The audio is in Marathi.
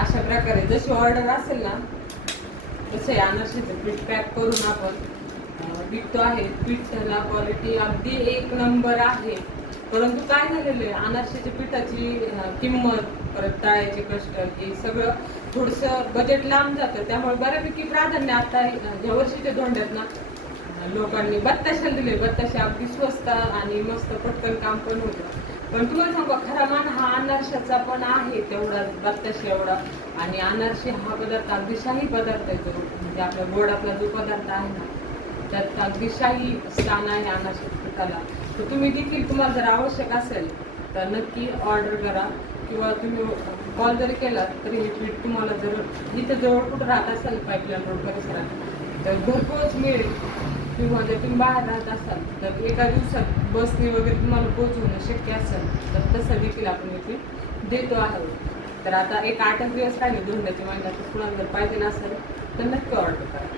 अशा प्रकारे जशी ऑर्डर असेल ना तसे अनारशीचं पीठ पॅक करून आपण विकतो आहे. पीठला क्वालिटी अगदी एक नंबर आहे. परंतु काय झालेलं आहे, अनारशीच्या पिठाची किंमत, परत तळायचे कष्ट, हे सगळं थोडंसं बजेट लांब जातं. त्यामुळे बऱ्यापैकी प्राधान्य आता या वर्षीच्या धोंड्यात ना लोकांनी बत्ताशाला दिले. बत्ताशे अगदी स्वस्त आणि मस्त पटकन काम पण होतं. पण तुम्हाला सांगू, खरा मान हा अनारशाचा पण आहे तेवढा, बत्ताशे एवढा. आणि अनारशी हा पदार्थ अगदी शाही पदार्थ आहे. तो म्हणजे आपला गोडातला जो पदार्थ आहे ना, त्यात अगदी शाही स्थान आहे अनारशी पिठाला. तर तुम्ही देखील, तुम्हाला जर आवश्यक असेल तर नक्की ऑर्डर करा, किंवा तुम्ही कॉल जरी केला तरी हे पीठ तुम्हाला जर इथं जवळ कुठं राहत असेल पाईपलाईन रोड परिसरात तर घरपोच मिळेल. किंवा जर तुम्ही बाहेर राहत असाल तर एका दिवसात बसने वगैरे तुम्हाला पोहोचवणं शक्य असेल तर तसं देखील आपण हे पीठ देतो आहोत. तर आता एक 8 दिवस राहिले धोंड्याच्या महिन्यात, कुणाला जर पाहिजे असेल तर नक्की ऑर्डर करा.